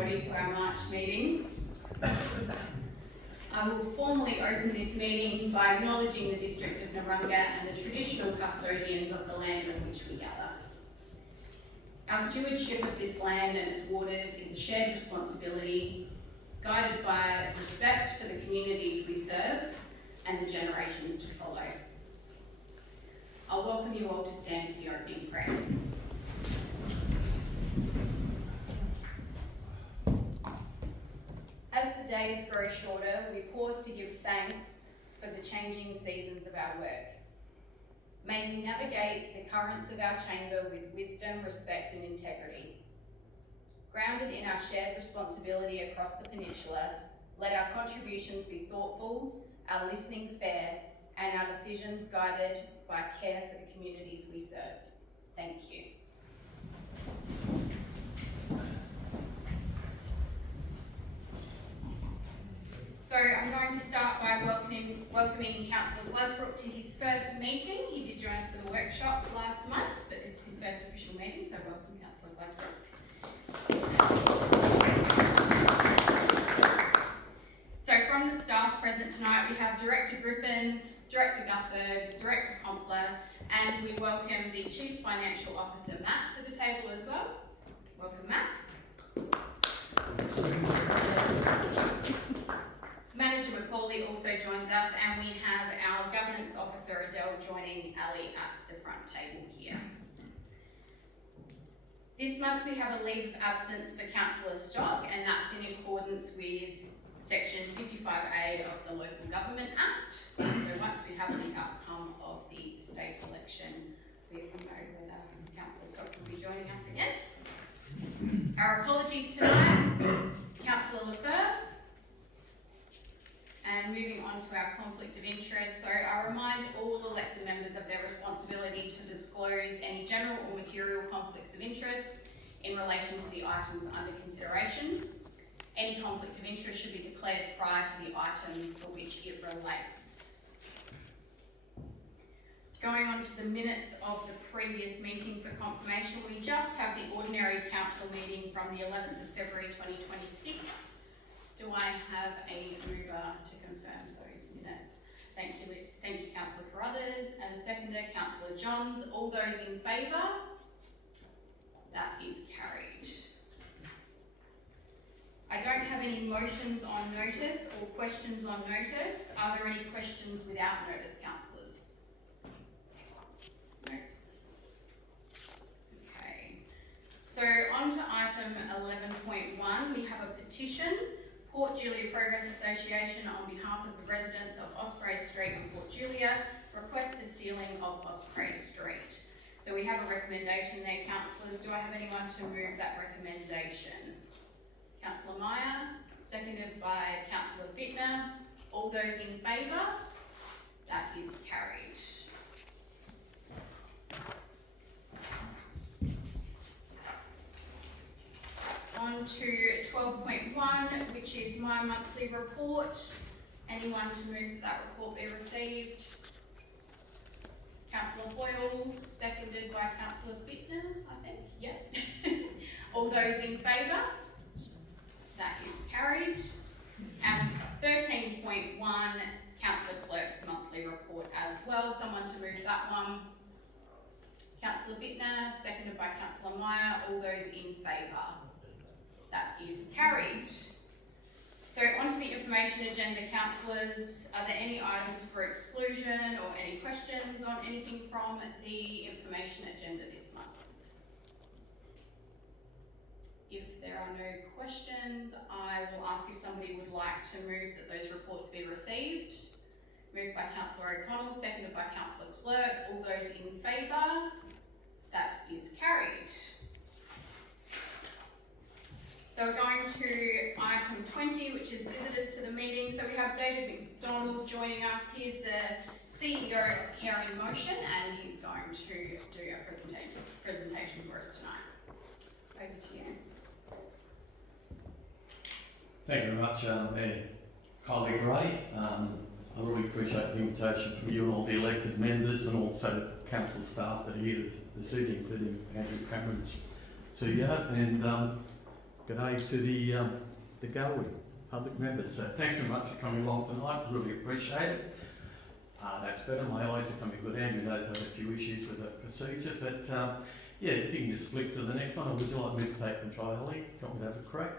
everybody to our March meeting. I will formally open this meeting by acknowledging the District of Narungga and the traditional custodians of the land on which we gather. Our stewardship of this land and its waters is a shared responsibility, guided by respect for the communities we serve and the generations to follow. I'll welcome you all to stand for the opening prayer. As the days grow shorter, we pause to give thanks for the changing seasons of our work. May we navigate the currents of our chamber with wisdom, respect and integrity. Grounded in our shared responsibility across the peninsula, let our contributions be thoughtful, our listening fair, and our decisions guided by care for the communities we serve. Thank you. So I'm going to start by welcoming Councillor Glasbrook to his first meeting. He did join us for the workshop last month, but this is his first official meeting, so welcome Councillor Glasbrook. So from the staff present tonight, we have Director Griffin, Director Guthberg, Director Compler, and we welcome the Chief Financial Officer, Matt, to the table as well. Welcome, Matt. Manager Macaulay also joins us, and we have our Governance Officer, Adele, joining Ali at the front table here. This month we have a leave of absence for Councillor Stock, and that's in accordance with Section 55A of the Local Government Act. So once we have the outcome of the state election, we will know whether Councillor Stock will be joining us again. Our apologies tonight, Councillor Lefebvre. And moving on to our conflict of interest, so I remind all elected members of their responsibility to disclose any general or material conflicts of interest in relation to the items under consideration. Any conflict of interest should be declared prior to the item for which it relates. Going on to the minutes of the previous meeting for confirmation, we just have the ordinary council meeting from the 11th of February 2026. Do I have a mover to confirm those minutes? Thank you Councillor Carruthers, and a seconder, Councillor Johns. All those in favour? That is carried. I don't have any motions on notice or questions on notice. Are there any questions without notice, councillors? No? Okay. So on to item 11.1, we have a petition. Port Julia Progress Association, on behalf of the residents of Osprey Street and Port Julia, request the sealing of Osprey Street. So we have a recommendation there, councillors. Do I have anyone to move that recommendation? Councillor Meyer, seconded by Councillor Bittner. All those in favour? That is carried. On to 12.1, which is my monthly report. Anyone to move that report be received? Councillor Boyle, seconded by Councillor Bittner, I think. Yep. All those in favour? That is carried. And 13.1, Councillor Clerk's monthly report as well. Someone to move that one? Councillor Bittner, seconded by Councillor Meyer. All those in favour? That is carried. So onto the information agenda, councillors. Are there any items for exclusion or any questions on anything from the information agenda this month? If there are no questions, I will ask if somebody would like to move that those reports be received. Moved by Councillor O'Connell, seconded by Councillor Clerk. All those in favour? That is carried. So we're going to item 20, which is visitors to the meeting. So we have David McDonald joining us. He's the CEO of Care in Motion, and he's going to do a presentation for us tonight. Over to you. Thank you very much, colleague Ray. I really appreciate the invitation from you and all the elected members and also council staff that are here this evening, including Andrew Cameron's CEO. And G'day to the gallery, public members. So thanks very much for coming along tonight, really appreciate it. That's better, my eyes are coming good. Andrew knows I have a few issues with the procedure, but yeah, if you can just flick to the next one, or would you like me to take control, Ellie? Want me to have a crack?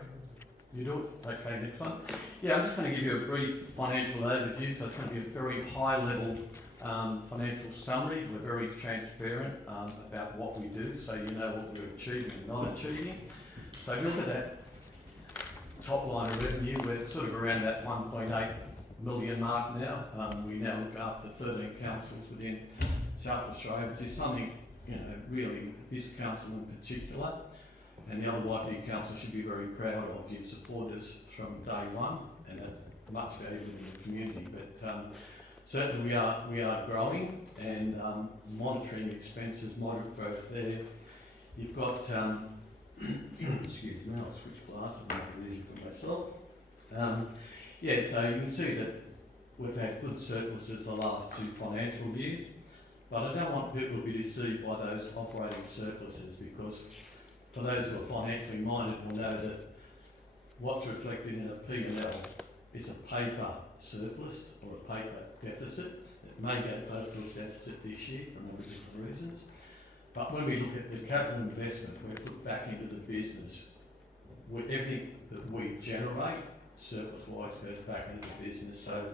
You do it? Okay, next one. Yeah, I'm just going to give you a brief financial overview, so it's going to be a very high level financial summary. We're very transparent about what we do, so you know what we're achieving and not achieving. So if you look at that top line of revenue, we're sort of around that 1.8 million mark now. We now look after 13 councils within South Australia, which is something, you know, really this council in particular and the other YP council should be very proud of. You've supported us from day one, and that's much valued in the community. But certainly we are growing and monitoring expenses, moderate growth there. You've got excuse me, I'll switch glasses, make it easy for myself. Yeah, so you can see that we've had good surpluses the last two financial years, but I don't want people to be deceived by those operating surpluses, because for those who are financially minded will know that what's reflected in a P&L is a paper surplus or a paper deficit. It may go close to a deficit this year for a number of different reasons. But when we look at the capital investment we put back into the business, everything that we generate, surplus-wise, goes back into the business. So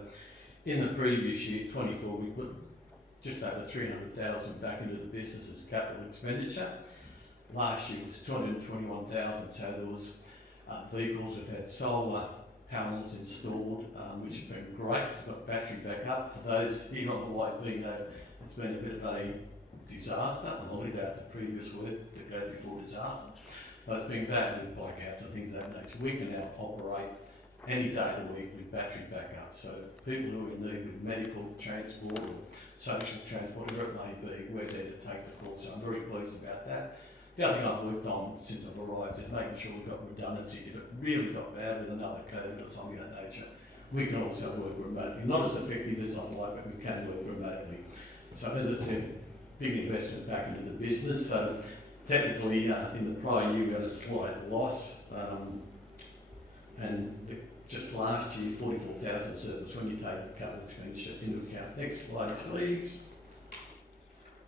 in the previous year, 24, we put just over 300,000 back into the business as capital expenditure. Last year was 221,000, so there was vehicles that had solar panels installed, which have been great. It's got battery backup. For those here on the YP know it's been a bit of a disaster, and I'll leave out the previous word that goes before disaster, but it's been bad with blackouts and things of that nature. We can now operate any day of the week with battery backup, so people who are in need with medical transport or social transport, whatever it may be, we're there to take the call, so I'm very pleased about that. The other thing I've worked on since I've arrived is making sure we've got redundancy. If it really got bad with another COVID or something of that nature, we can also work remotely. Not as effective as I'd like, but we can work remotely. So as I said, big investment back into the business. So technically, in the prior year we had a slight loss, just last year 44,000 surplus when you take the capital expenditure into account. Next slide, please.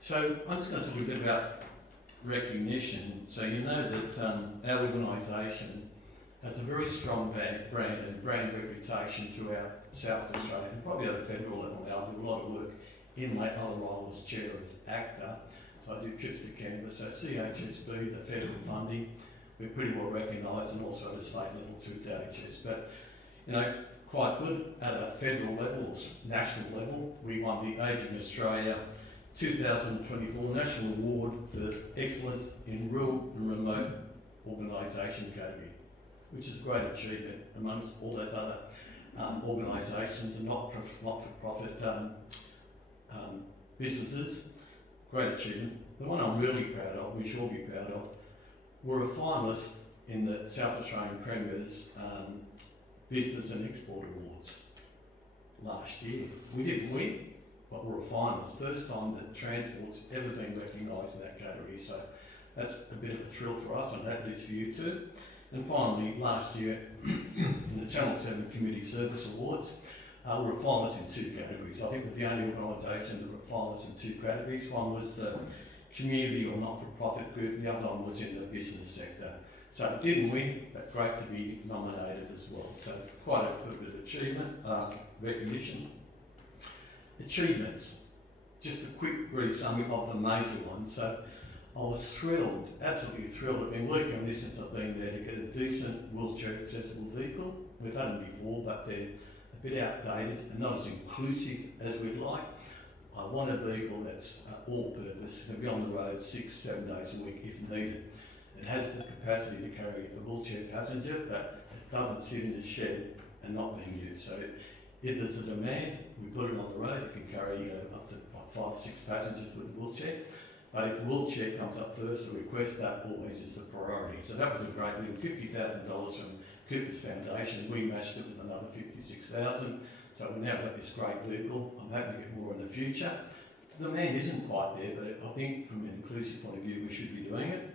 So I'm just going to talk a bit about recognition. So you know that our organisation has a very strong brand and brand reputation throughout South Australia, and probably at a federal level now. I do a lot of work in my other role as chair of ACTA, so I do trips to Canberra. So CHSB, the federal funding, we're pretty well recognised, and also at a state level through DHS. But you know, quite good at a federal level or national level. We won the Ageing Australia 2024 National Award for Excellence in Rural and Remote Organisation category, which is a great achievement amongst all those other organisations and not-for-profit businesses. Great achievement. The one I'm really proud of, we should be proud of, we're a finalist in the South Australian Premier's Business and Export Awards last year. We didn't win, but we're a finalist. First time that transport's ever been recognised in that category, so that's a bit of a thrill for us, and that is for you too. And finally, last year in the Channel 7 Community Service Awards, we're a finalist in two categories. I think we're the only organisation that were finalists in two categories. One was the community or not-for-profit group, and the other one was in the business sector. So it didn't win, but great to be nominated as well. So quite a good bit of achievement, recognition. Achievements, just a quick brief summary of the major ones. So I was thrilled, absolutely thrilled. I've been working on this since I've been there to get a decent wheelchair accessible vehicle. We've had them before, but they're a bit outdated and not as inclusive as we'd like. I want a vehicle that's all-purpose, can be on the road 6-7 days a week if needed. It has the capacity to carry a wheelchair passenger, but it doesn't sit in the shed and not being used. So if there's a demand, we put it on the road. It can carry up to 5 or 6 passengers with a wheelchair. But if a wheelchair comes up first, the request that always is the priority. So that was a great deal. $50,000 from Cooper's Foundation. We matched it with another $56,000. So we now got this great vehicle. I'm happy to get more in the future. The demand isn't quite there, but I think from an inclusive point of view, we should be doing it.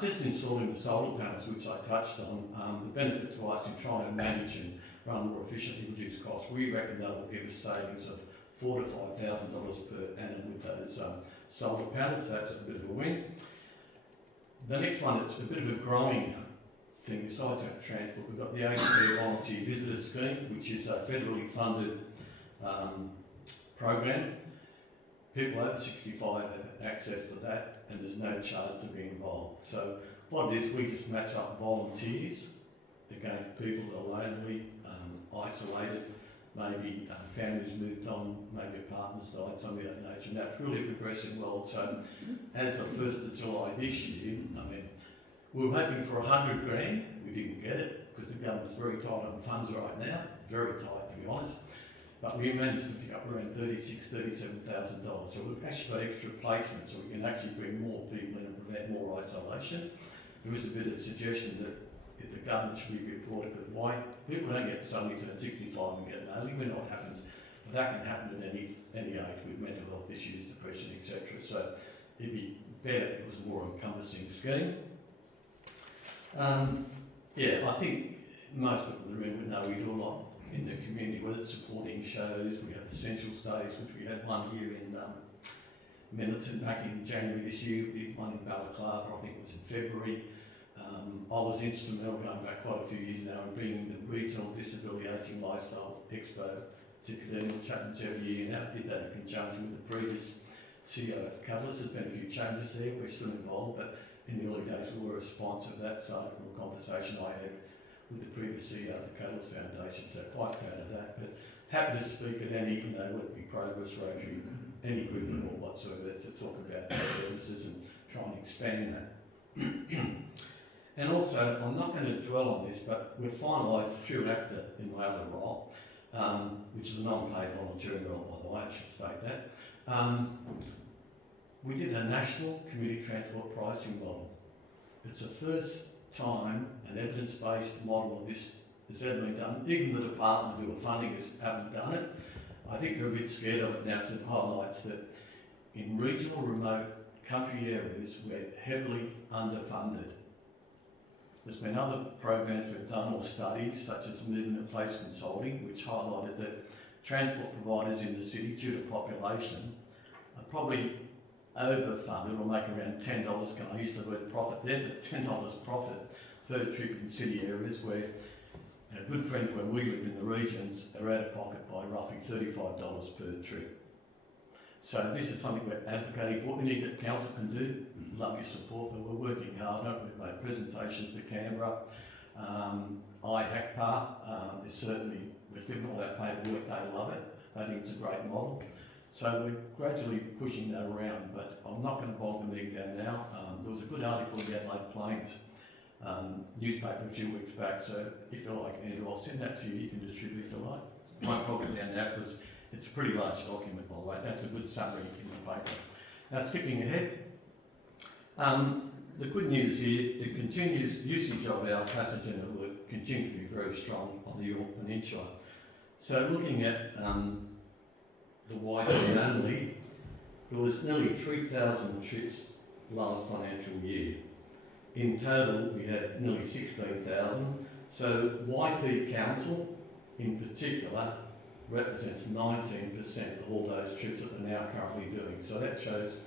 Just installing the solar panels, which I touched on, the benefit to us in trying to manage and run more efficiently, reduce costs, we reckon that will give us savings of $4,000 to $5,000 per annum with those solar panels. So that's a bit of a win. The next one, it's a bit of a growing thing besides our transport. We've got the aged care volunteer visitor scheme, which is a federally funded program. People over 65 have access to that, and there's no charge to be involved. So what it is, we just match up volunteers against people that are lonely, isolated, maybe families moved on, maybe a partner's died, something of that nature, and that's really progressing well. So as of 1st of July this year, I mean, we were hoping for 100 grand, we didn't get it, because the government's very tight on funds right now, very tight to be honest. But we managed to pick up around $37,000. So we've actually got extra placements, so we can actually bring more people in and prevent more isolation. There is a bit of suggestion that if the government should be reported, but why people don't get suddenly turn 65 and get an early, we know what happens. But that can happen at any age with mental health issues, depression, etc. So it'd be better if it was a more encompassing scheme. Yeah, I think most people in the room would know we do a lot in the community, whether it's supporting shows. We have Essentials Days, which we had one here in Middleton back in January this year. We did one in Balaclava, I think it was in February. I was instrumental going back quite a few years now in bringing the Regional Disability Ageing Lifestyle Expo to Cadena, which happens every year now. I did that in conjunction with the previous CEO at Catalyst. There's been a few changes there, we're still involved, but in the early days we were a sponsor of that, started from a conversation I had with the previous CEO of the Catalyst Foundation, so quite proud of that. But happy to speak at any, whether it be Progress, Rotary, any group or whatsoever, to talk about our services and try and expand that. And also, I'm not going to dwell on this, but we've finalised through ACTA in my other role, which is a non-paid volunteering role, by the way, I should state that. We did a national community transport pricing model. It's the first time an evidence-based model of this has ever been done. Even the department who are funding us haven't done it. I think they're a bit scared of it now because it highlights that in regional, remote country areas we're heavily underfunded. There's been other programs we've done or studies, such as movement and place consulting, which highlighted that transport providers in the city, due to population, are probably overfunded or make around $10, can I use the word profit there, but $10 profit per trip in city areas where our good friends where we live in the regions are out of pocket by roughly $35 per trip. So this is something we're advocating for. We need that council can do. Love your support, but we're working hard on it. We've made presentations to Canberra. IHACPA is certainly, we've given all that paperwork, they love it. They think it's a great model. So we're gradually pushing that around, but I'm not going to bog the meeting down now. There was a good article in the Adelaide Plains newspaper a few weeks back, so if you like, Andrew, I'll send that to you. You can distribute if you like. I won't bog it down now because it's a pretty large document, by the way. That's a good summary in the paper. Now, skipping ahead, the good news here, the usage of our passenger network continues to be very strong on the Yorke Peninsula. So looking at the YT only, there was nearly 3,000 trips last financial year. In total, we had nearly 16,000. So YP Council, in particular, represents 19% of all those trips that we're now currently doing. So that shows,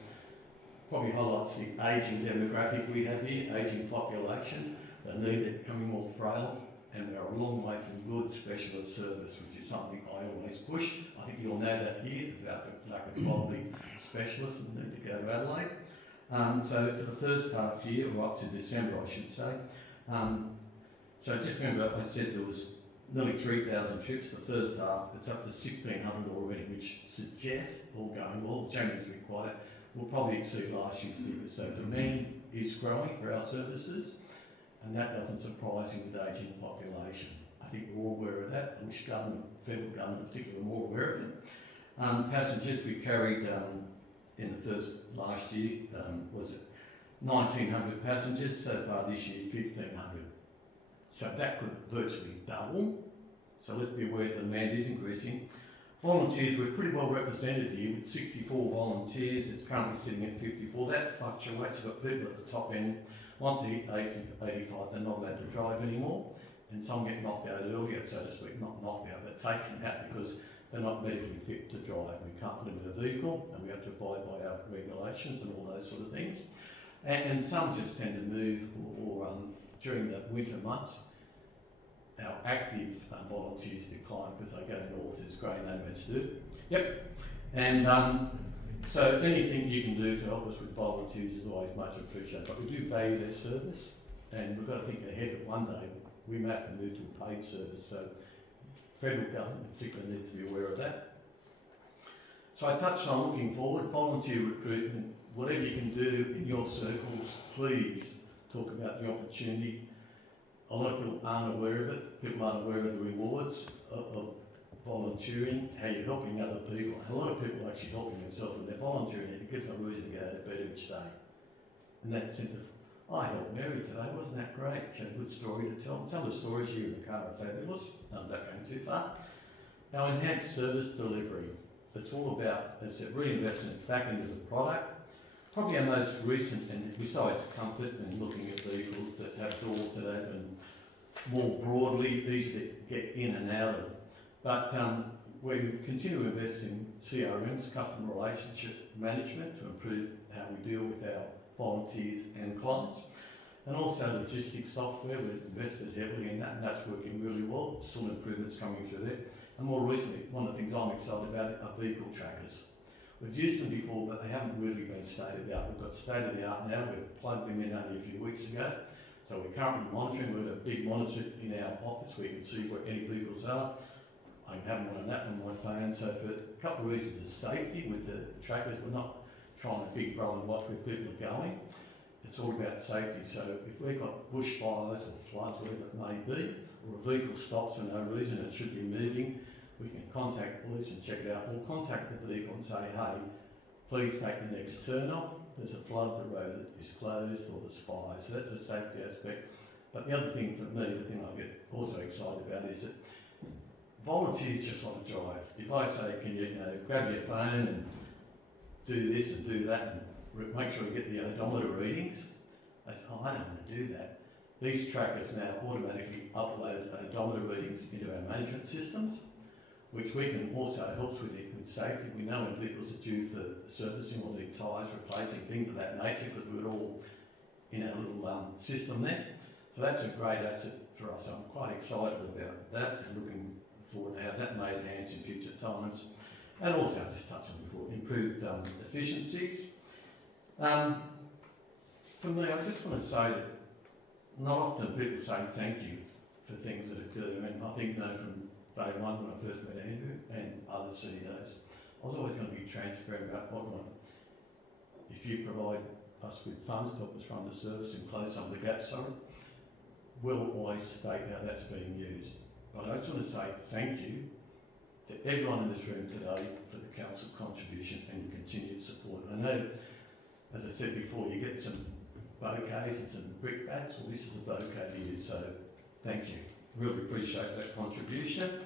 probably highlights the ageing demographic we have here, ageing population, the need of becoming more frail, and we're a long way from good specialist service, which is something I always push. I think you all know that here, about the lack of quality specialists and the need to go to Adelaide. So for the first half year, or up to December I should say, so just remember I said there was nearly 3,000 trips the first half. It's up to 1,600 already, which suggests, all going well, January's been quiet, we'll probably exceed last year's figures. So demand is growing for our services, and that doesn't surprise you with ageing population. I think we're all aware of that. I wish government, federal government in particular, were more aware of it. Passengers we carried in the first last year, was it 1,900 passengers, so far this year 1,500. So that could virtually double. So let's be aware the demand is increasing. Volunteers, we're pretty well represented here with 64 volunteers. It's currently sitting at 54. That fluctuates. You've got people at the top end Once they hit 80, 85, they're not allowed to drive anymore, and some get knocked out earlier, so to speak, not knocked out, but taken out because they're not medically fit to drive. We can't limit a vehicle, and we have to abide by our regulations and all those sort of things. And some just tend to move, or during the winter months, our active volunteers decline because they go north, as great nomads do. Yep. And so anything you can do to help us with volunteers is always much appreciated. But we do value their service, and we've got to think ahead that one day we may have to move to a paid service. So federal government in particular needs to be aware of that. So I touched on looking forward, volunteer recruitment, whatever you can do in your circles, please talk about the opportunity. A lot of people aren't aware of it. People aren't aware of the rewards of volunteering, how you're helping other people. A lot of people are actually helping themselves when they're volunteering. It gives them a reason to get out of bed each day. And that sense of, I helped Mary today, wasn't that great? She had a good story to tell. Some of the stories here in the car are fabulous. I'm not going too far. Now, enhanced service delivery. It's all about, as I said, reinvestment back into the product. Probably our most recent, and besides comfort and looking at vehicles that have doors that open more broadly, easy to get in and out of. But we continue to invest in CRMs, customer relationship management, to improve how we deal with our volunteers and clients. And also logistics software, we've invested heavily in that, and that's working really well. Still improvements coming through there. And more recently, one of the things I'm excited about are vehicle trackers. We've used them before, but they haven't really been state-of-the-art. We've got state-of-the-art now. We've plugged them in only a few weeks ago. So we're currently monitoring. We've got a big monitor in our office where you can see where any vehicles are. I can have one on that on my phone. So for a couple of reasons of safety with the trackers, we're not trying to big brother and watch where people are going. It's all about safety. So if we've got bushfires or floods, whatever it may be, or a vehicle stops for no reason, it should be moving, we can contact police and check it out, or contact the vehicle and say, hey, please take the next turn off. There's a flood, the road is closed, or there's fire. So that's a safety aspect. But the other thing for me, the thing I get also excited about is that volunteers just want to drive. If I say, can you, grab your phone and do this and do that and make sure you get the odometer readings, they say, oh, I don't want to do that. These trackers now automatically upload odometer readings into our management systems, which we can also help with safety. We know when vehicles are due for servicing or need tyres replacing, things of that nature, because we're all in our little system there. So that's a great asset for us. I'm quite excited about that and looking forward to how that may enhance in future times. And also, I just touched on before, improved efficiencies. For me, I just want to say that not often people say thank you for things that occur. And I think, from day one when I first met Andrew and other CEOs, I was always going to be transparent about what one. If you provide us with funds to help us run the service and close some of the gaps, we'll always state how that's being used. But I just want to say thank you to everyone in this room today for the council contribution and your continued support. I know, as I said before, you get some bouquets and some brickbats. Well, this is a bouquet to you, so thank you. Really appreciate that contribution.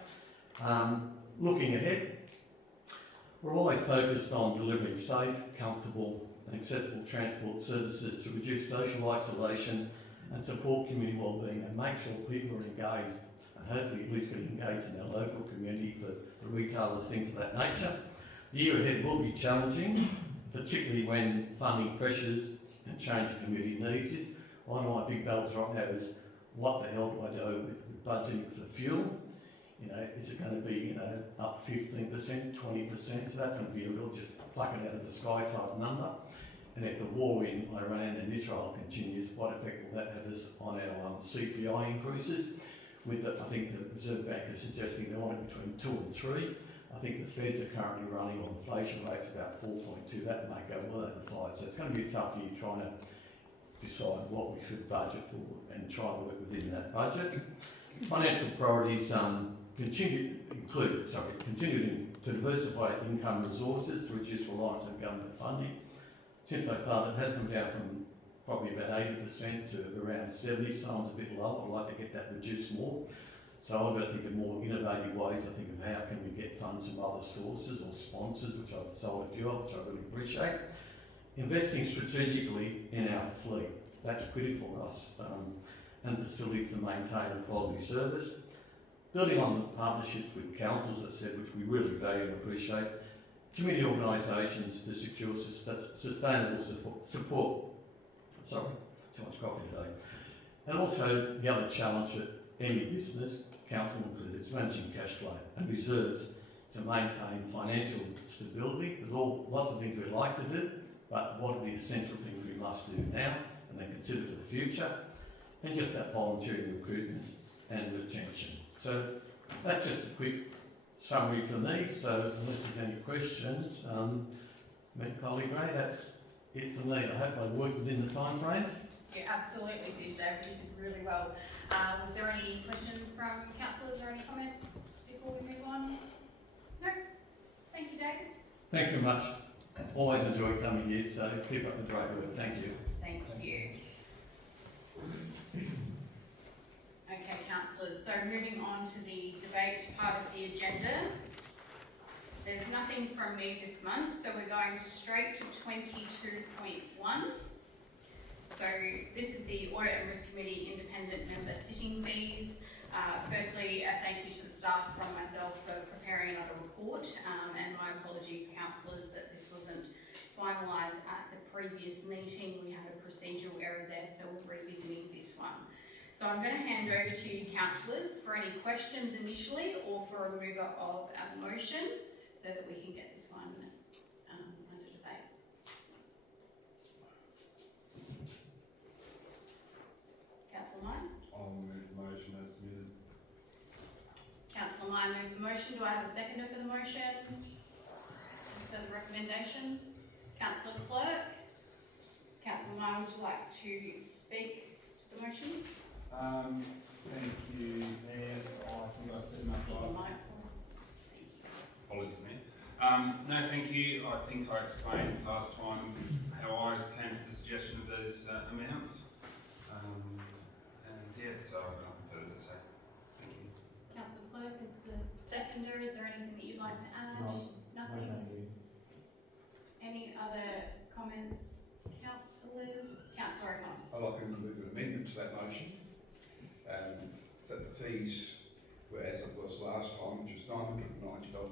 Looking ahead, we're always focused on delivering safe, comfortable and accessible transport services to reduce social isolation and support community wellbeing and make sure people are engaged and hopefully at least get engaged in our local community for the retailers, things of that nature. The year ahead will be challenging, particularly when funding pressures and changing community needs is. One of my big battles right now is what the hell do I do with budgeting for fuel? Is it going to be, up 15%, 20%? So that's going to be a real just pluck it out of the sky type number. And if the war in Iran and Israel continues, what effect will that have on our CPI increases? I think the Reserve Bank is suggesting they want it between 2 and 3. I think the Feds are currently running on inflation rates about 4.2. That may go well over 5. So it's going to be a tough year trying to decide what we should budget for and try to work within that budget. Financial priorities continue to diversify income resources to reduce reliance on government funding. Since I started, it has come down from probably about 80% to around 70%, so I'm a bit low. I'd like to get that reduced more. So I've got to think of more innovative ways. I think of how can we get funds from other sources or sponsors, which I've sold a few of, which I really appreciate. Investing strategically in our fleet. that's critical for us, and facilities to maintain a quality service. Building on the partnerships with councils, as I said, which we really value and appreciate, community organisations to secure sustainable support. Sorry, too much coffee today. And also the other challenge that any business, council included, is managing cash flow and reserves to maintain financial stability. There's lots of things we'd like to do, but what are the essential things we must do now and then consider for the future? And just that volunteering recruitment and retention. So that's just a quick summary for me. So unless there's any questions, colleague Ray, that's it for me. I hope I worked within the time frame. You absolutely did, David. You did really well. Was there any questions from councillors or any comments before we move on? No? Thank you, David. Thanks very much. Always enjoy coming here, so keep up the great work. Thank you. Thank you. Okay, councillors, so moving on to the debate part of the agenda. There's nothing from me this month, so we're going straight to 22.1. So this is the Audit and Risk Committee Independent Member Sitting Fees. Firstly, a thank you to the staff from myself for preparing another report, and my apologies, councillors, that this wasn't finalised at the previous meeting. We had a procedural error there, so we're revisiting this one. So I'm going to hand over to you, councillors, for any questions initially or for a mover of a motion so that we can get this one under debate. Councillor Nye? I'll move the motion as submitted. Councillor Nye moved the motion. Do I have a seconder for the motion? As per the recommendation. Councillor Clerk? Councillor Nye, would you like to speak to the motion? Thank you, Mayor. I think I said enough last. Apologies, Mayor. No, thank you. I think I explained last time how I came to the suggestion of those amounts. And yeah, so I've nothing further to say. Thank you. Councillor Clerk, is the seconder, is there anything that you'd like to add? No. Nothing? No, thank you. Any other comments? Councillors? Councillor O'Connor? I'd like to move an amendment to that motion, that the fees were as it was last time, which was $990 for an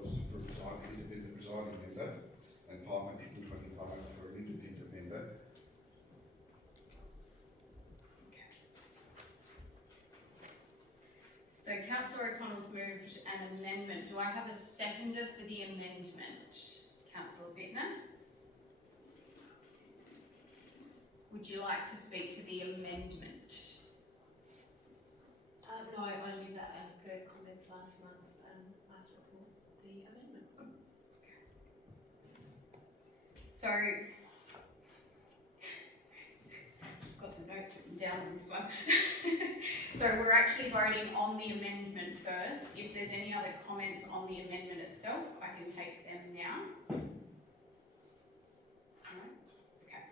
independent presiding member and $525 for an independent member. So Councillor O'Connell's moved an amendment. Do I have a seconder for the amendment? Councillor Bittner? Would you like to speak to the amendment? No, I leave that as per comments last month, and I support the amendment. So, I've got the notes written down on this one. So we're actually voting on the amendment first. If there's any other comments on the amendment itself, I can take them now. No? Okay.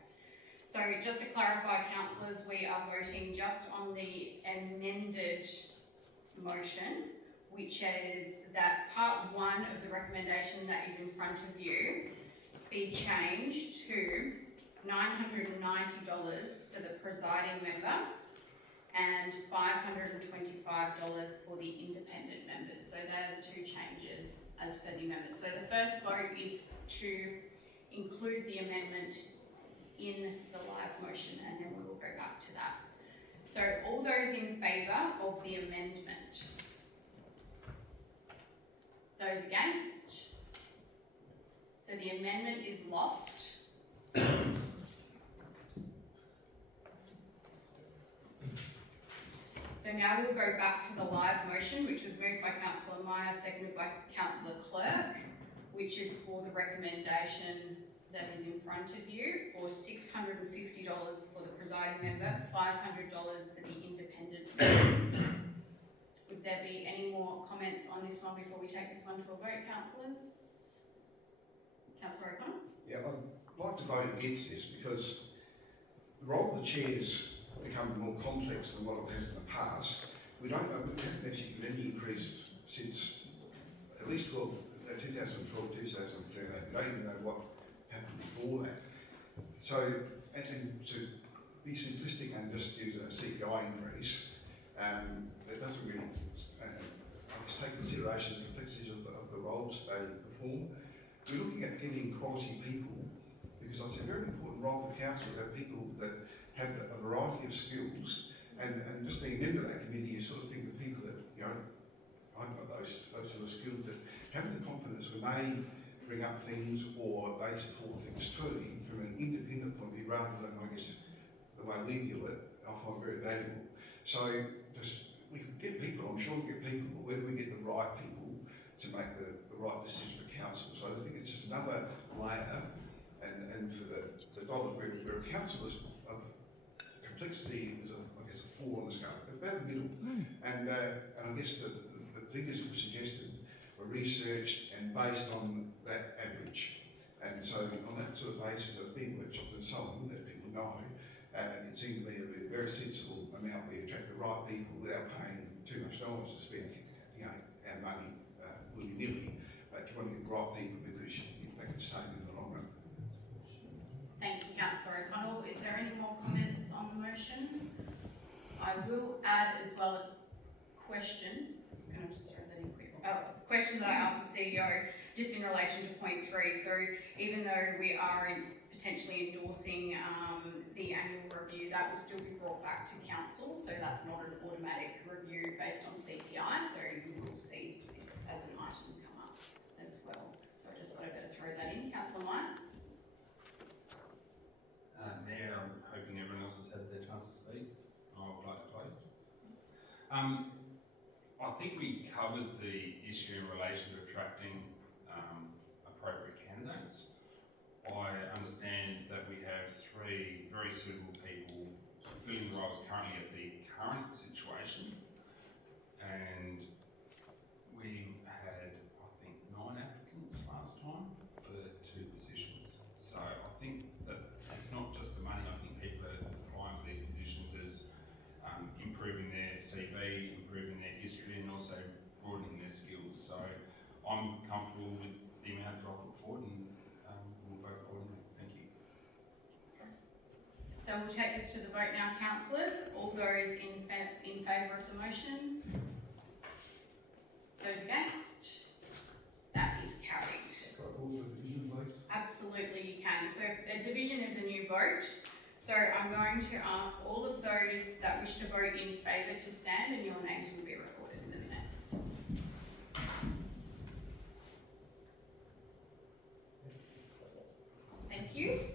So just to clarify, councillors, we are voting just on the amended motion, which is that part 1 of the recommendation that is in front of you be changed to $990 for the presiding member and $525 for the independent members. So they're the two changes as per the amendment. So the first vote is to include the amendment in the live motion, and then we will go back to that. So all those in favour of the amendment? Those against? So the amendment is lost. So now we'll go back to the live motion, which was moved by Councillor Meyer, seconded by Councillor Clerk, which is for the recommendation that is in front of you for $650 for the presiding member, $500 for the independent members. Would there be any more comments on this one before we take this one to a vote, councillors? Councillor O'Connor? Yeah, I'd like to vote against this because the role of the chair has become more complex than what it has in the past. We haven't actually got any increase since at least 2012, 2013. We don't even know what happened before that. So, and to be simplistic and just use a CPI increase, it doesn't really, I guess, take consideration the complexities of the roles they perform. We're looking at getting quality people, because it's a very important role for council to have people that have a variety of skills, and just being a member of that committee, you sort of think the people that, you know, I've got those sort of skills, that having the confidence when they bring up things or they support things too from an independent point of view rather than, I guess, the way we view it, I find very valuable. So just, we can get people, I'm sure we get people, but whether we get the right people to make the right decision for council. So I think it's just another layer, and for the dollar, we're a council of complexity is, I guess, a 4 on the scale, but about the middle. And I guess the figures you've suggested were researched and based on that average. And so on that sort of basis, a big workshop and so on, that people know, it seemed to be a very sensible amount. We attract the right people without paying too much dollars to spend, you know, our money willy-nilly. But you want to get the right people because they can save in the long run. Thank you, Councillor O'Connell. Is there any more comments on the motion? I will add as well a question. Can I just throw that in quick? Oh, question that I asked the CEO just in relation to point 3. So even though we are potentially endorsing the annual review, that will still be brought back to council. So that's not an automatic review based on CPI. So you will see this as an item come up as well. So I just thought I'd better throw that in. Councillor White. Mayor, I'm hoping everyone else has had their chance to speak. I would like to close. I think we covered the issue in relation to attracting appropriate candidates. I understand that we have 3 very suitable people fulfilling the roles currently at the current situation, and we had, I think, 9 applicants last time for 2 positions. So I think that it's not just the money. I think people are applying for these positions as improving their CV, improving their history, and also broadening their skills. So I'm comfortable with the amount that I put forward, and we'll vote accordingly. Thank you. So we'll take this to the vote now, councillors. All those in favour of the motion? Those against? That is carried. Can I call for a division, please? Absolutely you can. So a division is a new vote. So I'm going to ask all of those that wish to vote in favour to stand, and your names will be recorded in the minutes. Thank you. Okay.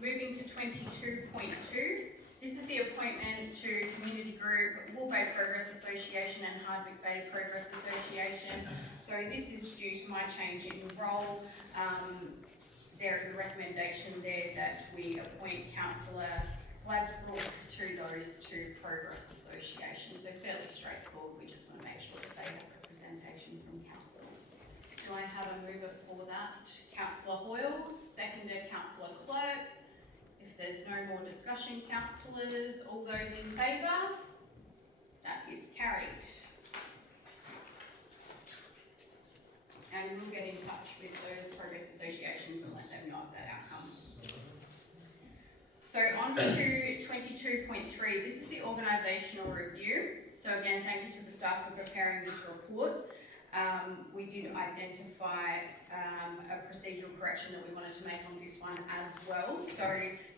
Moving to 22.2. This is the appointment to Community Group, Wool Bay Progress Association and Hardwick Bay Progress Association. So this is due to my change in role. There is a recommendation there that we appoint Councillor Gladsbrook to those 2 Progress Associations. So fairly straightforward. We just want to make sure that they have representation from council. Do I have a mover for that? Councillor Hoyle, seconder Councillor Clerk. If there's no more discussion, councillors, all those in favour? That is carried. And we'll get in touch with those progress associations and let them know of that outcome. So on to 22.3, this is the organisational review. So again, thank you to the staff for preparing this report. We did identify a procedural correction that we wanted to make on this one as well. So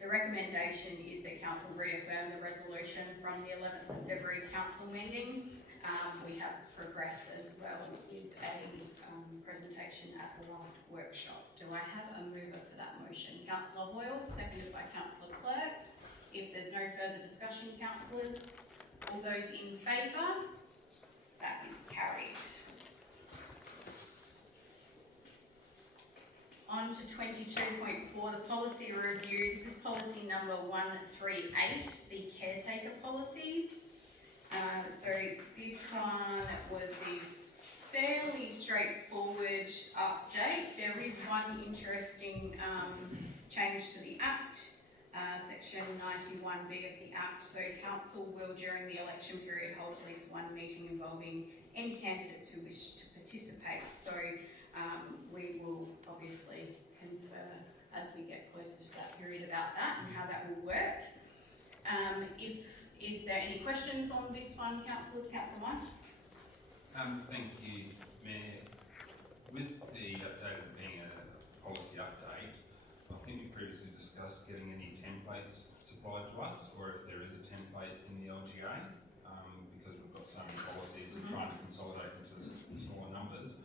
the recommendation is that council reaffirm the resolution from the 11th of February council meeting. We have progressed as well with a presentation at the last workshop. Do I have a mover for that motion? Councillor Hoyle, seconded by Councillor Clerk. If there's no further discussion, councillors, all those in favour? That is carried. On to 22.4, the policy review. This is policy number 138, the caretaker policy. So this one was the fairly straightforward update. There is one interesting change to the Act, section 91B of the Act. So council will, during the election period, hold at least one meeting involving any candidates who wish to participate. So We will obviously confer as we get closer to that period about that and how that will work. Is there any questions on this one, councillors? Councillor Mike? Thank you, Mayor. With the update being a policy update, I think we previously discussed getting any templates supplied to us, or if there is a template in the LGA, because we've got so many policies and trying to consolidate into smaller numbers.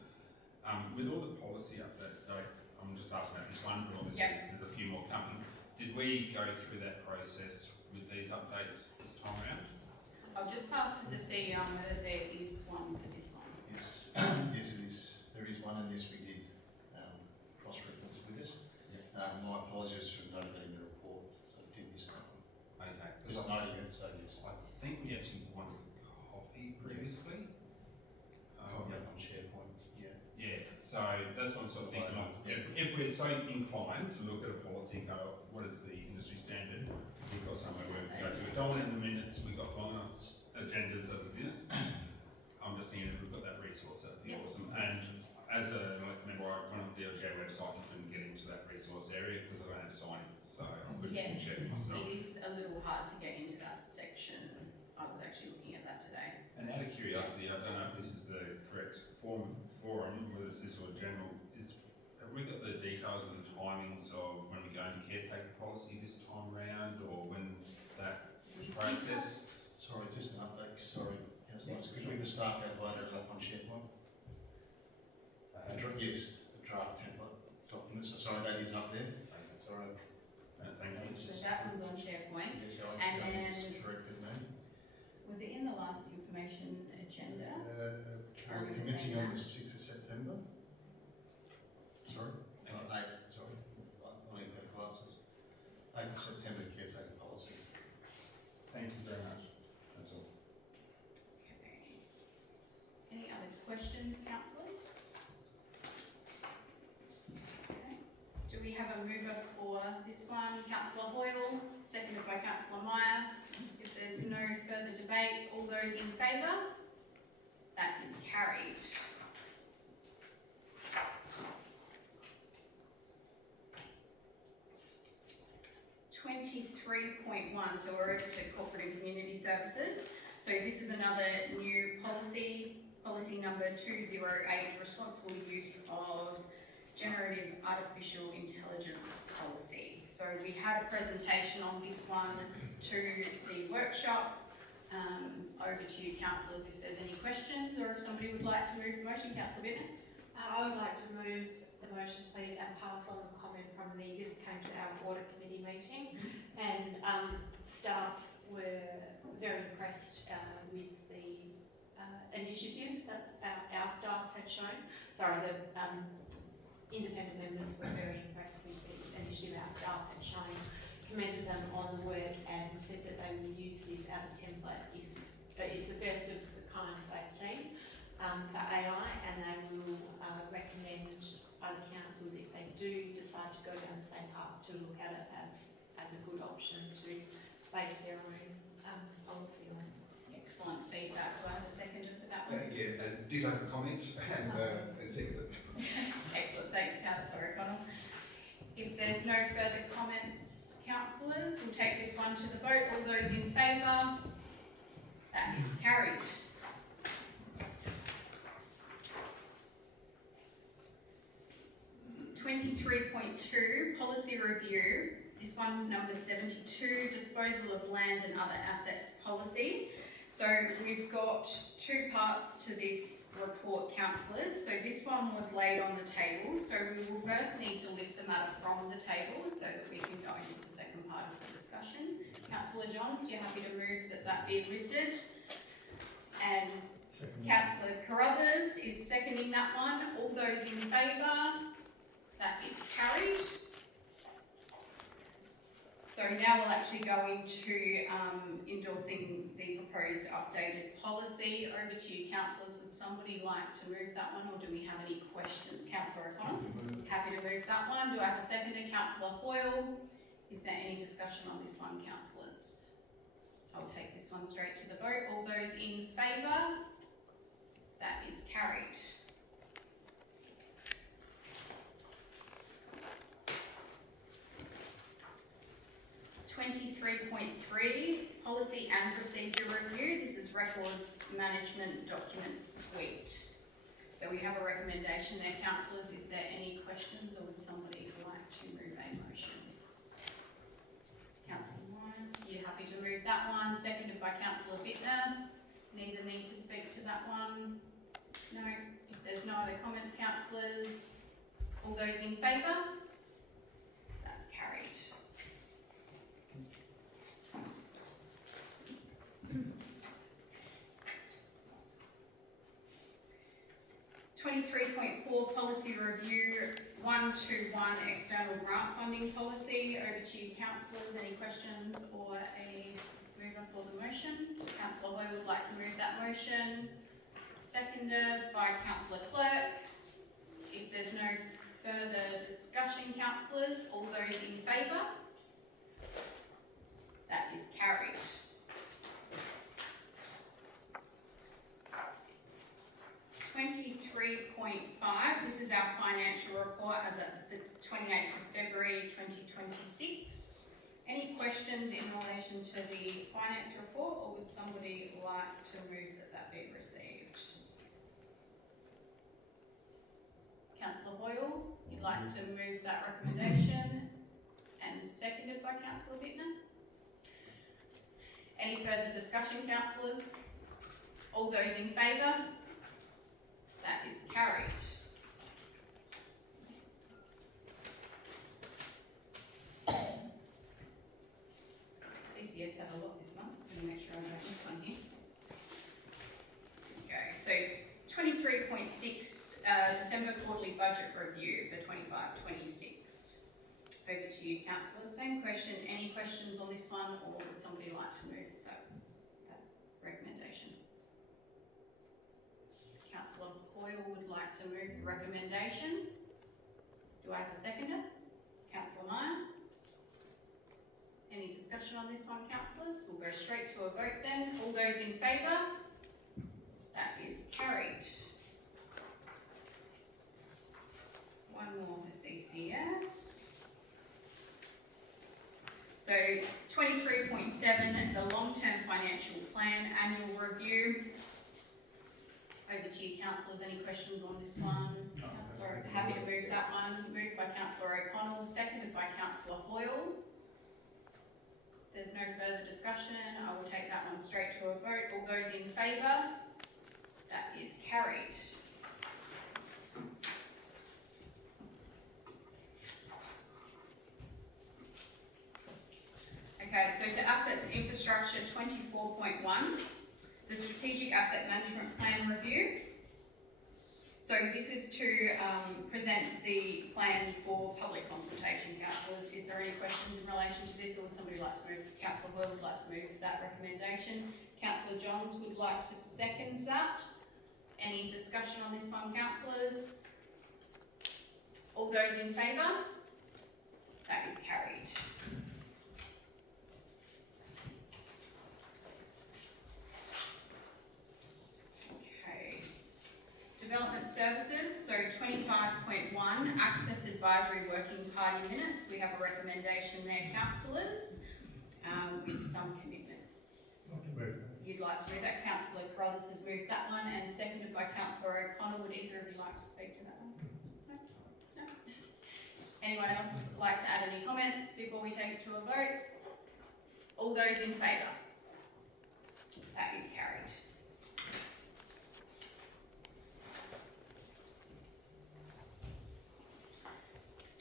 With all the policy updates, though, I'm just asking about this one, but obviously there's a few more coming. Did we go through that process with these updates this time around? I'll just pass to the CEO whether there is one for this one. Yes, yes, it is. There is one, and yes, we did cross-reference with it. My apologies for noting that in the report, so I did miss that one. Okay. Just noting it, so yes. I think we actually wanted a copy previously. Copy up on SharePoint, yeah. Yeah, so that's what I'm sort of thinking of. If we're so inclined to look at a policy and go, what is the industry standard? We've got somewhere where we can go to. We don't want it in the minutes, we've got long enough agendas as it is. I'm just thinking if we've got that resource, that'd be awesome. And as a member, I went on the LGA website and couldn't get into that resource area because I don't have signings, so I couldn't check it myself. It is a little hard to get into that section. I was actually looking at that today. And out of curiosity, I don't know if this is the correct forum, whether it's this or general, have we got the details and the timings of when we go into caretaker policy this time round, or when that process? Sorry, just an update, sorry. Could we just start that loaded up on SharePoint? Yes, the draft template documents, sorry, that is up there. Sorry. Thank you. So that one's on SharePoint. Yes, And I then- just corrected me. Was it in the last information agenda? We're commencing on the 6th of September. Sorry? 8th, sorry. I need better glasses. 8th of September caretaker policy. Thank you very much. That's all. Okay. Any other questions, councillors? Okay. Do we have a mover for this one? Councillor Hoyle, seconded by Councillor Meyer. If there's no further debate, all those in favour? That is carried. .1, so we're over to corporate and community services. So this is another new policy number 208, responsible use of generative artificial intelligence policy. So we had a presentation on this one to the workshop. Over to you, councillors, if there's any questions or if somebody would like to move the motion. Councillor Bittner? I would like to move the motion, please, and pass on the comment from this came to our audit committee meeting, and staff were very impressed with the initiative that our staff had shown. Sorry, the independent members were very impressed with the initiative our staff had shown, commended them on the work, and said that they will use this as a template if it's the first of the kind they've seen for AI, and they will recommend other councils, if they do decide to go down the same path, to look at it as a good option to base their own policy on. Excellent feedback. Do I have a second for that one? Yeah, and did have the comments and seconded. Excellent, thanks councillor O'Connell. If there's no further comments, councillors, we'll take this one to the vote. All those in favour? That is carried. .2, policy review. This one's number 72, disposal of land and other assets policy. So we've got two parts to this report, councillors. So this one was laid on the table. So we will first need to lift the matter from the table so that we can go into the second part of the discussion. Councillor Johns, you're happy to move that be lifted. And Councillor Carruthers is seconding that one. All those in favour? That is carried. So now we'll actually go into endorsing the proposed updated policy. Over to you, councillors. Would somebody like to move that one, or do we have any questions? Councillor O'Connell, happy to move that one. Do I have a seconder? Councillor Hoyle. Is there any discussion on this one, councillors? I'll take this one straight to the vote. All those in favour? That is carried. 23.3, policy and procedure review. This is records management document suite. So we have a recommendation there, councillors. Is there any questions, or would somebody like to move a motion? Councillor Ryan, you happy to move that one? Seconded by Councillor Bittner. Neither need to speak to that one. No. If there's no other comments, councillors, all those in favour? That's carried. (23.4) policy review 121 external grant funding policy. Over to you, councillors. Any questions or a mover for the motion? Councillor Hoyle would like to move that motion. Seconded by Councillor Clerk. If there's no further discussion, councillors, all those in favour? That is carried. (23.5) this is our financial report as at the 28th of February 2026. Any questions in relation to the finance report, or would somebody like to move that be received? Councillor Hoyle, you'd like to move that recommendation, and seconded by Councillor Bittner. Any further discussion, councillors? All those in favour? That is carried. CCS had a lot this month. I'm going to make sure I have this one here. Okay, so 23.6 December quarterly budget review for 25-26. Over to you, councillors. Same question. Any questions on this one, or would somebody like to move that recommendation? Councillor Hoyle would like to move the recommendation. Do I have a seconder? Councillor Meyer. Any discussion on this one, councillors? We'll go straight to a vote then. All those in favour? That is carried. One more for CCS. So 23.7, the long-term financial plan annual review. Over to you, councillors. Any questions on this one? Councillor, happy to move that one. Moved by Councillor O'Connell, seconded by Councillor Hoyle. There's no further discussion. I will take that one straight to a vote. All those in favour? That is carried. Okay, so to assets and infrastructure 24.1, the strategic asset management plan review. So this is to present the plan for public consultation, councillors. Is there any questions in relation to this, or would somebody like to move? Councillor Hoyle would like to move that recommendation. Councillor Johns would like to second that. Any discussion on this one, councillors? All those in favour? That is carried. Development services, so 25.1, access advisory working party minutes. We have a recommendation there, councillors, with some commitments. You'd like to move that. Councillor Carruthers has moved that one, and seconded by Councillor O'Connell. Would either of you like to speak to that one? No? No? Anyone else like to add any comments before we take it to a vote? All those in favour? That is carried.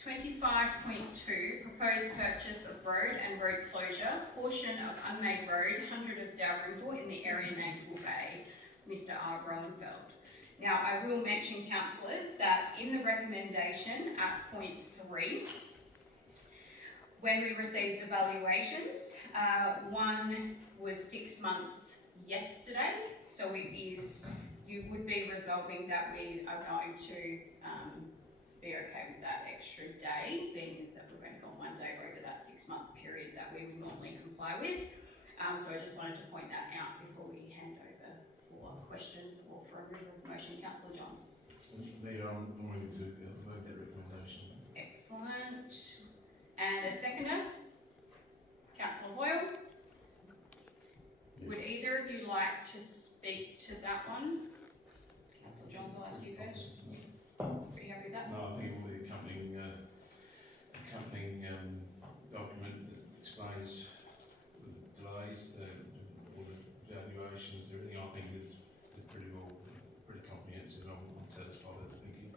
25.2, proposed purchase of road and road closure, portion of unmade road, 100 of Dalrymple in the area named Bull Bay, Mr. R. Rowenfeld. Now, I will mention, councillors, that in the recommendation at point 3, when we received the valuations, one was 6 months yesterday, so it is, you would be resolving that we are going to be okay with that extra day, being is that we've only gone 1 day over that 6 month period that we would normally comply with. So I just wanted to point that out before we hand over for questions or for a removal of motion. Councillor Johns. Mayor, I'm willing to vote that recommendation. Excellent. And a seconder? Councillor like to speak to that one? Councillor Johns, I'll ask you first. Pretty happy with that? No, I think all the accompanying document that explains the delays, all the valuations, everything, I think is pretty comprehensive, and I'm satisfied with the thinking.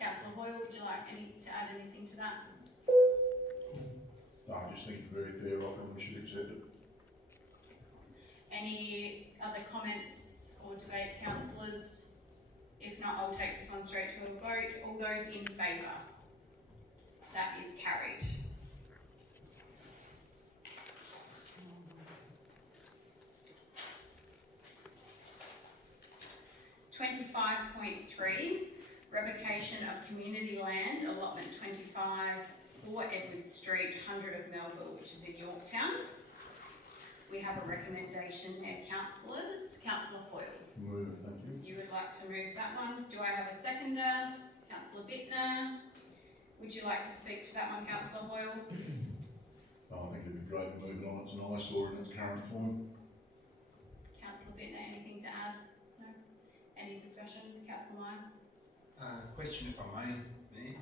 Councillor Hoyle, would you like to add anything to that? No, I just think it's a very fair offer and we should accept it. Any other comments or debate, councillors? If not, I'll take this one straight to a vote. All those in favour? That is carried. .3, revocation of community land, allotment 25, 4 Edward Street, 100 of Melville, which is in Yorktown. We have a recommendation there, councillors. Councillor Hoyle. Move, thank you. You would like to move that one. Do I have a seconder? Councillor Bittner. Would you like to speak to that one, Councillor Hoyle? I think it'd be great to move it on. It's an eyesore in its current form. Councillor Bittner, anything to add? No? Any discussion? Councillor Meyer? Question if I may, Mayor.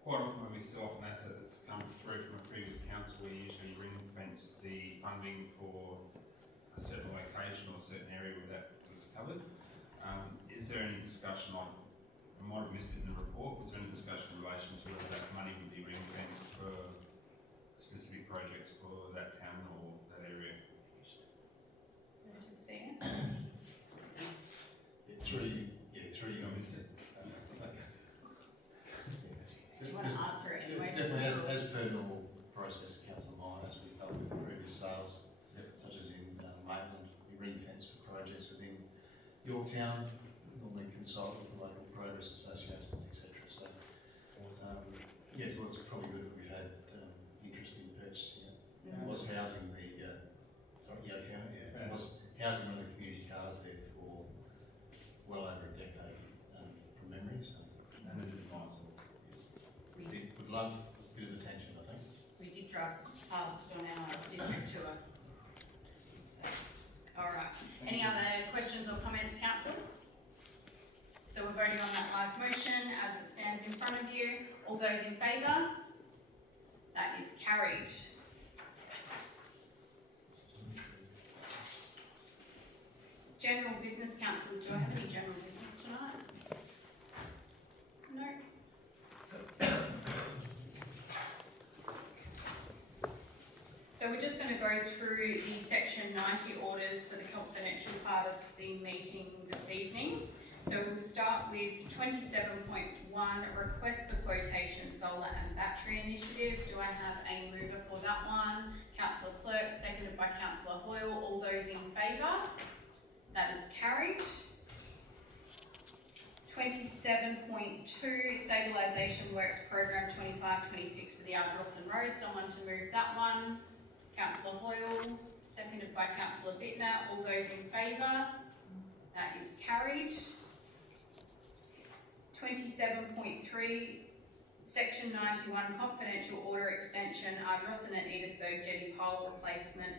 Quite often when we sell off an asset that's come through from a previous council, we usually ring fence the funding for a certain location or a certain area where that was covered. Is there any discussion on, I might have missed it in the report, was there any discussion in relation to whether that money would be ring fenced for specific projects for that town or that area? Over to the CEO. I missed it. Do you want to answer it anyway? Definitely, as per normal process, council line, as we've done with previous sales, such as in Maitland, we ring fence for projects within Yorktown, we normally consult with the local progress associations, etc. So, yes, well, it's probably good that we've had interest in purchasing it. It was housing the, it was housing one of the community cars there for well over a decade, from memory, so. And it is nice. We would love a bit of attention, I think. We did drive past on our district tour. So, all right. Any other questions or comments, councillors? So we're voting on that live motion as it stands in front of you. All those in favour? That is carried. General business, councillors. Do I have any general business tonight? No. So we're just going to go through the section 90 orders for the confidential part of the meeting this evening. So we'll start with 27.1, request for quotation solar and battery initiative. Do I have a mover for that one? Councillor Clerk, seconded by Councillor Hoyle. All those in favour? That is carried. 27.2, stabilisation works program 25-26 for the Ardrossan Road. Someone to move that one. Councillor Hoyle, seconded by Councillor Bittner. All those in favour? That is carried. 27.3, Section 91, confidential order extension, Ardrossan and Edithburgh Jetty pole replacement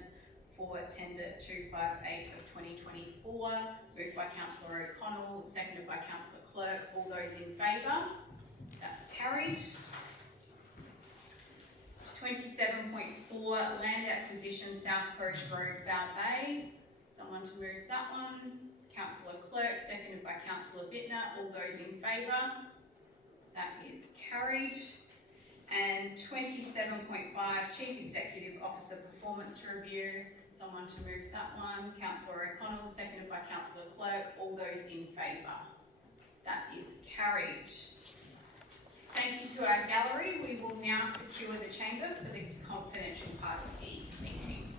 for tender 258 of 2024. Moved by Councillor O'Connell, seconded by Councillor Clerk. All those in favour? That's carried. 27.4, land acquisition, South Coast Road, Foul Bay. Someone to move that one. Councillor Clerk, seconded by Councillor Bittner. All those in favour? That is carried. And 27.5, Chief Executive Officer Performance Review. Someone to move that one. Councillor O'Connell, seconded by Councillor Clerk. All those in favour? That is carried. Thank you to our gallery. We will now secure the chamber for the confidential part of the meeting.